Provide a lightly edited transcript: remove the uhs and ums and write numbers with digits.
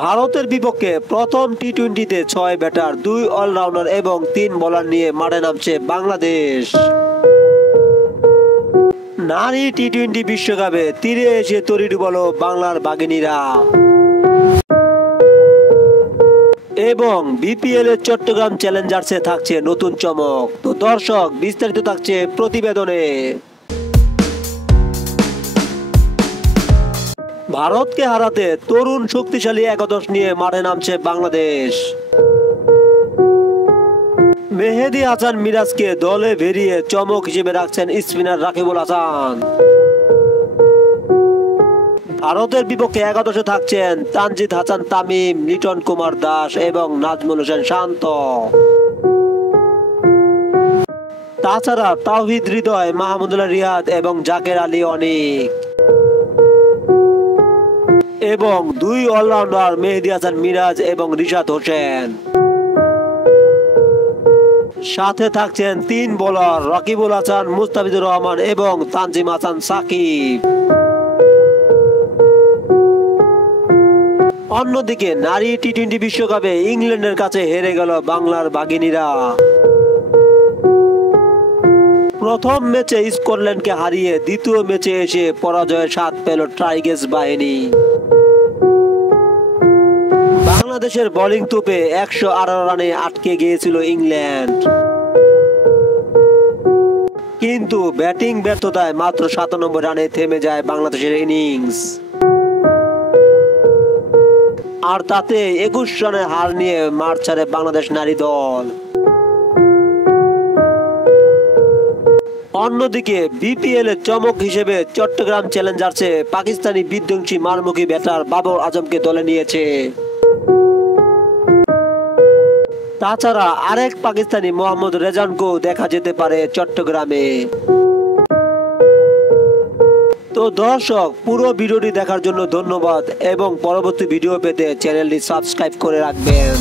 ভারতের বিপক্ষে প্রথম টি-20তে 6 ব্যাটার 2 অলরাউন্ডার এবং 3 বোলার নিয়ে মাঠে নামছে বাংলাদেশ। নারী টি-20 বিশ্বকাপে তীরে এসে তরি ডুবালো বাংলার বাঘিনীরা। এবং বিপিএল এর চট্টগ্রাম চ্যালেঞ্জার্সে থাকছে নতুন চমক। তো দর্শক, বিস্তারিত থাকছে প্রতিবেদনে। ভারতকে হারাতে তরুণ শক্তিশালী একাদশ নিয়ে মাঠে নামছে বাংলাদেশ। মেহেদী হাসান মিরাজকে দলে ভেরিয়ে চমক হিসেবে রাখছেন স্পিনার রাকিবুল হাসান। ভারতের বিপক্ষে একাদশে থাকছেন তানজিদ হাসান তামিম, লিটন কুমার দাস এবং নাজমুল হোসেন শান্ত। তাছাড়া তাওহিদ হৃদয়, মাহমুদুল্লাহ রিয়াদ এবং জাকের আলী অনিক এবং 2 অলরাউন্ডার মেহেদী হাসান মিরাজ এবং রিশাদ হোসেন। সাথে থাকছেন 3 বোলার রাকিবুল হাসান, মুস্তাফিজুর রহমান এবং তানজিম হাসান সাকিব। অন্যদিকে নারী টি-20 বিশ্বকাপে ইংল্যান্ডের কাছে হেরে গেল বাংলার বাঘিনীরা। প্রথম ম্যাচে স্কটল্যান্ডকে হারিয়ে দ্বিতীয় ম্যাচে এসে পরাজয়ের স্বাদ পেল টাইগার্স বাহিনী। বাংলাদেশের বোলিং তোপে 118 রানে আটকে গিয়েছিল ইংল্যান্ড, কিন্তু ব্যাটিং ব্যর্থতায় মাত্র 97 রানে থেমে যায় বাংলাদেশের ইনিংস। আর তাতে 21 রানে হার নিয়ে মাঠ ছাড়ে বাংলাদেশ নারী দল। অন্যদিকে বিপিএল এর চমক হিসেবে চট্টগ্রাম চ্যালেঞ্জার্সে পাকিস্তানি বিধ্বংসী মারমুখী ব্যাটার বাবর আজমকে দলে নিয়েছে। তাছাড়া আরেক পাকিস্তানি মোহাম্মদ রেজানকেও দেখা যেতে পারে চট্টগ্রামে। তো দর্শক, পুরো ভিডিওটি দেখার জন্য ধন্যবাদ এবং পরবর্তী ভিডিও পেতে চ্যানেলটি সাবস্ক্রাইব করে রাখবেন।